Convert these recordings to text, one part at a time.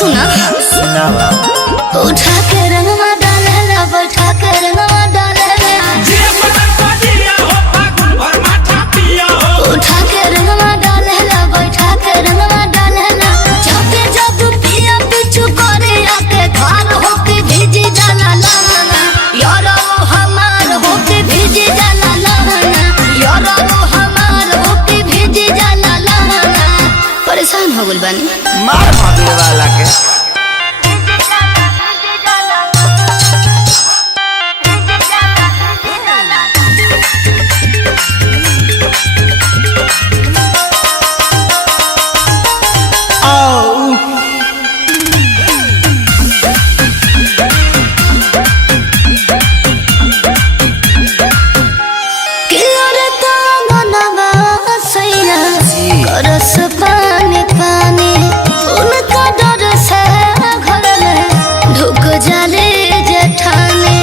सुना सुनावा उठा के रंगवा डालेला बैठा के रंगवा डालेला उठा के रंगवा डालेला बैठा के रंगवा डालेला जाके जब पिया पिछु करे आके घर होके भीजी जाला लहंगा यारो हमार होके भीजी जाला लहंगा यारो हमार होके भीजी जाला लहंगा परेशान हो गइल बानी मार भागले वाला के रस पानी पानी उनका डर से घर में ढुक जाले जेठाने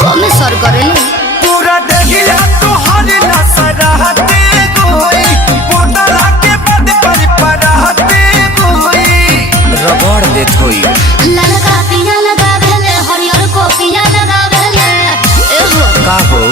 कमे सर करेली पूरा दहिया तोहर नसराते गोई बोतला के बद पर पराते गोई रगड़ देत होई ललका पिया लगा भेले हरियर को पिया लगा भेले एहो का हो